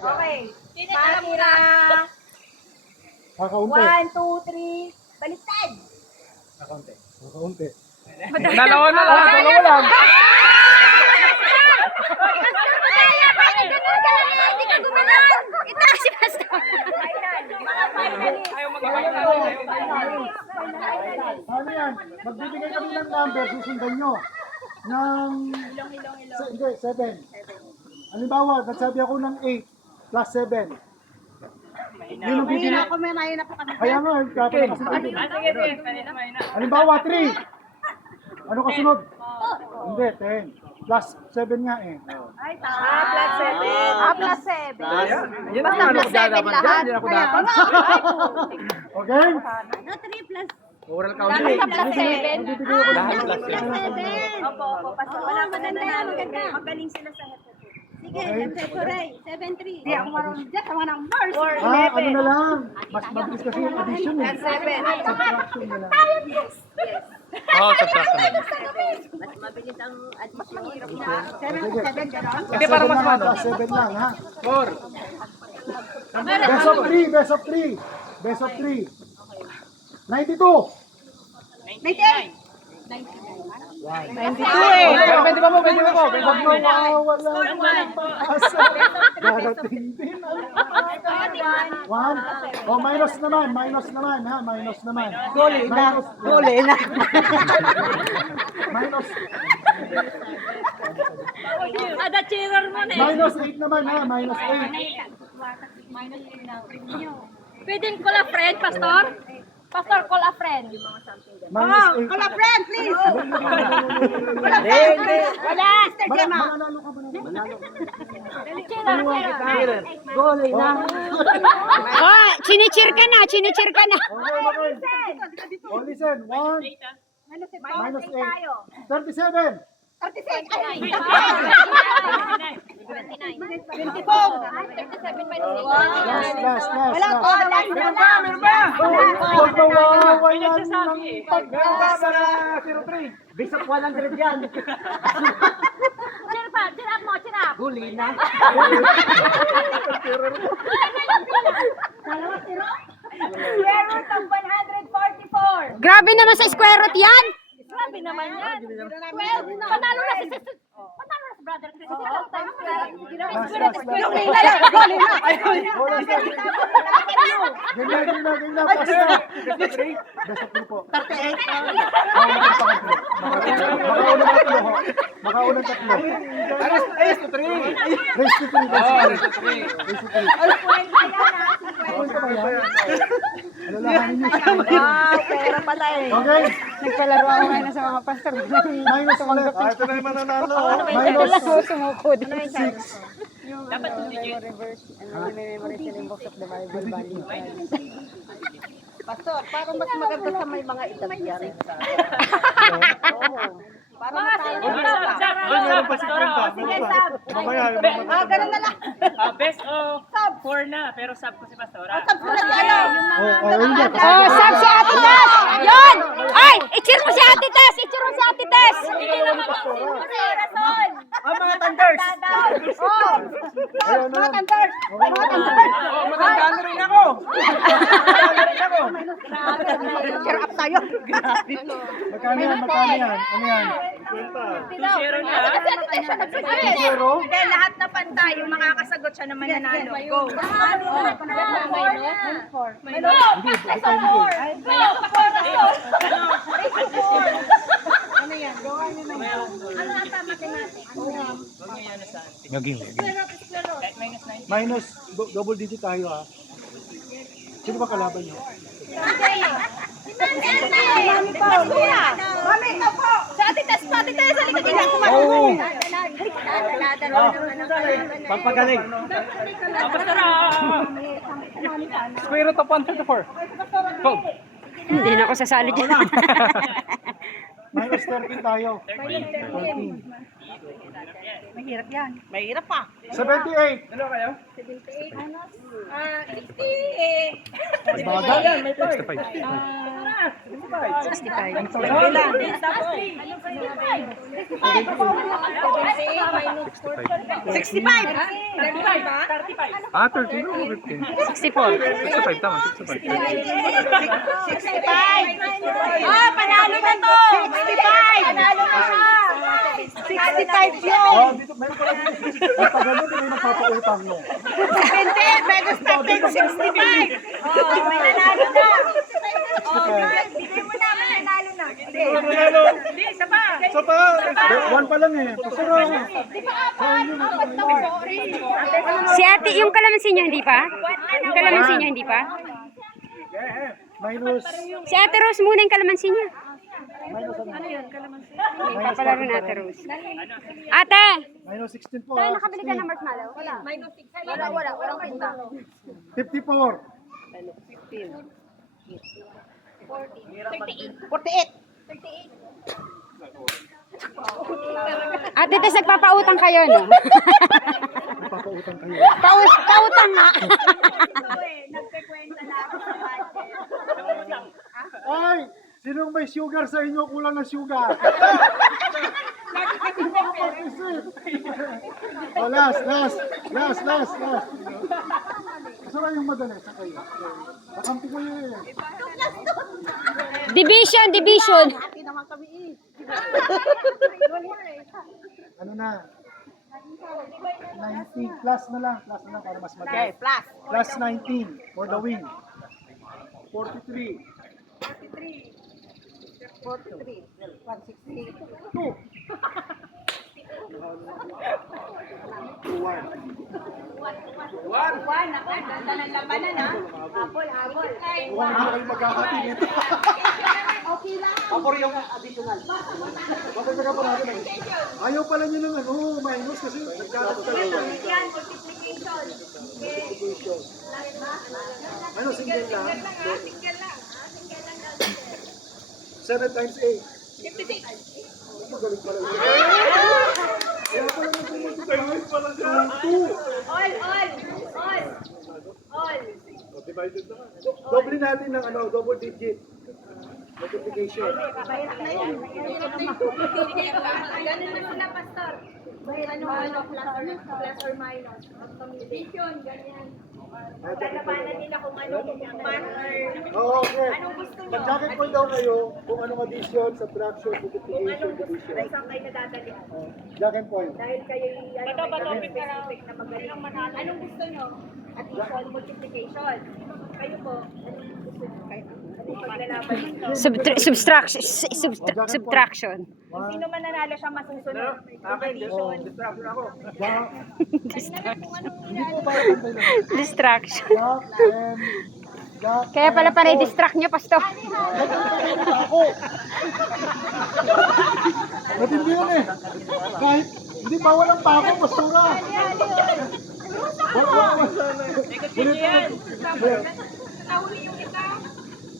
Okay. Makira. Kakaunti. 1, 2, 3. Baliktad. Kakaunti. Kakaunti. Dalawa na lang. Dalawa lang. Hindi ka gumanon. Itaas si Pastor. Mga finalist. Ayaw mag-final. Ano yan? Magbibigay kami ng number, susundan nyo. Ng... Hindi, 7. Halimbawa, nagsabi ako ng 8 plus 7. Yun ang bibigay. Ako may mahina po kami. Kaya nga, dapat na kasi halimbawa, 3. Ano kasunod? Hindi, 10. Plus 7 nga eh. Ay, tama. Plus 7. Plus 7. Yan ang ano ko dapat dyan. Yan ako dapat. Okay? No, 3 plus. Oral counseling. Plus 7. Lahat plus 7. Opo, pastor. Wala maganda yan. Magaling sila sa head. Sige, February, 7-3. Hindi ako marunong dyan. Tawa ng verse. Ano na lang? Mas mabilis kasi yung addition eh. 7. Subtraction na lang. Yes. Oo, subtraction. Mas mabilis ang addition. Mahirap na. 7, gano'n? Hindi, parang mas mano. Plus 7 lang ha. 4. Best of 3, best of 3. Best of 3. 92. 98. 92 eh. Pwede ba mo? Pwede ba mo? Pag nawawala ng pag-asa, darating din ang 1. O, minus naman ha, minus naman. Gole na. Minus. Ada cheerer mo na Minus 8 naman ha, minus 8. Pwedeng call a friend, Pastor? Pastor, call a friend. Minus 8. Call a friend, please. Call a friend. Wala, Mr. Gemma. Mananalo ka ba naman? Cheerer. Gole na. Oh, chinichir ka na. Okay. O, listen. 1. Minus 8. 37. 36. 29. 24. 37 minus 8. Last. Wala ko. Meron ba? Huwag mawawalan ng pag-asa. Base of 100 yan. Cheer pa. Cheer up mo. Cheer up. Huli na. Square root of 144. Grabe naman sa square root yan. Grabe naman yan. Well, panalo na si brother Chris. Ganyan. Basta. Best of 3 po. 38. Makaunang tatlo. Ayos to 3. Race to 3. Race to 3. Punta ba yan? Alalahanin niyo siya. Pera pala eh. Okay. Nagpalaro ako ngayon sa mga pastor. Minus ulit. Ito na yung mananalo. Minus 6. Dapat to digit. Pastor, parang mas maganda sa may mga edad yan. Para matalo Meron pa si Kwenta. Mamaya. ganun na lang. Best of 4 na, pero sub ko si Pastora. Sab ko na si ano. Hindi. Oh, sab si Ate Tess. Yun. Ay, i-cheer mo si Ate Tess. Hindi naman rason. Mga thunders. Oh. Mga thunders. Matanda na rin ako. Cheer up tayo. Magkano yan? Ano yan? 2-0 na. Zero? Hindi, lahat na pantay. Yung makakasagot siya na mananalo. Go. Minus double digit tayo ha. Sino ba kalaban niyo? Mami, ito po. Sa Ate Tess, Halika din ako. Oh! Pampagaling. Pastora. Square root of 134. Go. Hindi na ako sasali dyan. Minus 13 tayo. 13. Mahirap yan. Mahirap pa. 78. Ano kayo? 60. Bagal. Ah, 13 o 15? 64. 65, tama, 65. 65. Oh, panalo na to. 65. Panalo na siya. 65 yun. Oh, dito, meron pala dito. Pag ganun, may magpapautang mo. Hindi, mega stop din 65. Oh, may nanalo na. Oh, bigay mo na, may nanalo na. Hindi, isa pa. One pa lang eh. Pasara. Si ate, yung kalamansi niyo hindi pa? Yung kalamansi niyo hindi pa? Minus. Si ate Rose muna yung kalamansi niya. Minus ano? Papalaro na ate Rose. Ate! Minus 16 po. Tayo ah, nakabili ka 16. ng marshmallow? Wala. Walang pinta. 54. 48. Ate, tas nagpapautang kayo, no? Papautang kayo. Pautang nga. Nagkikwenta na ako sa budget. Ay! Sinong may sugar sa inyo? Kulang ng sugar. Oh, last. Masarap yung madali sa kayo. Nakampi ko yun eh. Division. Ati naman kami eh. Ano na? 19 plus na lang para mas madali. Plus. Plus 19 for the win. 43. 160. 2. 1. One. Ako, ganda ng labanan ha. Apol. Huwag na kayo maghahati nito. Okay lang. Kapor yung additional. Bakit na pa natin? Ayaw pala nyo ng ano, minus kasi nagkakaroon sa lawa. Yan, multiplication. Multiplication. Ano, single lang? Single lang. 7 times 8. 56. Magaling pala yun. Kaya pala nag-multiply pala siya. 2. All. Divided naman. Doble natin ng ano, double digit. Multiplication. Mahirap na yun. Ganun na sila, Pastor. Ano, plus or minus. Combination, ganyan. Lalabanan nila kung ano, partner. Okay. Anong gusto nyo? Mag-jacket point daw kayo kung anong addition, subtraction, multiplication, division. Saan kayo nadadalian? Jacket point. Dahil kayo may specific na magaling. Anong gusto nyo? Addition, multiplication. Kayo po, anong gusto nyo? Anong paglalaban nyo? Subtraction. Sino man nanalo siya masusunod? Addition. Distraction ako. Hindi po para pantay lang. Distraction. Jack Kaya pala panay distract niyo, Pastor. Ako. Matindi yun eh. Kahit hindi bawal ang pako, pastura.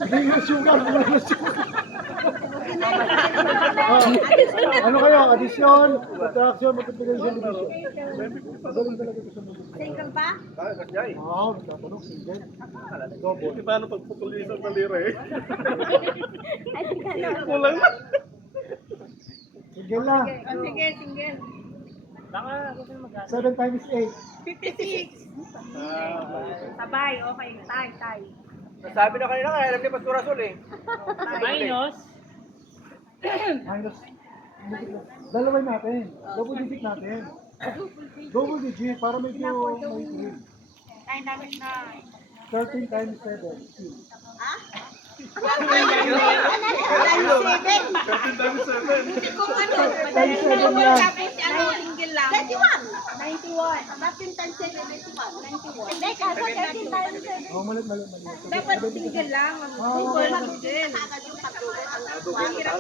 Hindi yung sugar. Ano kayo? Addition, subtraction, multiplication, division. Magaling talaga ito sa mundo. Single ba? Wow, nagtatanong single. Double. Paano pagputol yung isang talira eh? Ay, single. Kulang na. Single lang. Sige, single. 7 times 8. 56. Sabay, okay. Tay. Sabi na kanina, kaya alam ni Pastor Rasul eh. Minus. Minus. Dalawin natin. Double digit natin. Double digit para medyo may 13 times 7. 13 times 7. Times 7 yan. Single lang. 91. 13 times 7, 91. Like, ako 13 times 7. Oh, malit. Dapat single lang. Single. Okay.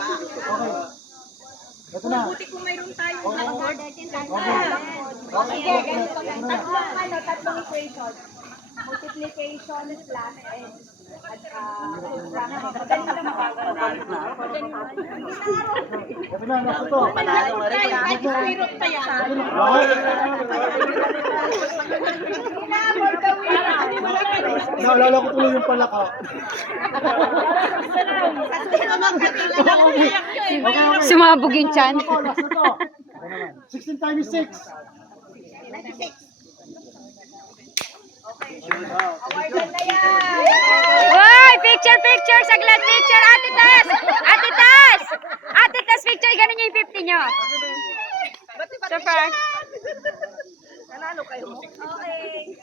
Ito na. Buti kung mayroon tayong number. 13 times Okay. Sige, ganito lang. Tatlong equation. Multiplication plus and subtraction. Ganito magagawa. Ito na, nasa to. Kahit square root pa yan. Okay. Kinamol ka, Wina. Naalala ko tuloy yung palaka. Okay. Sumabog yung chan. Ako, last na to. 16 times 6. Awardan na yan! Uy! Picture, picture! Saglat picture! Ate Tas! Ate Tas! Ate Tas, picture! Ganun yung 50 nyo. So far. Nanalo kayo. Okay.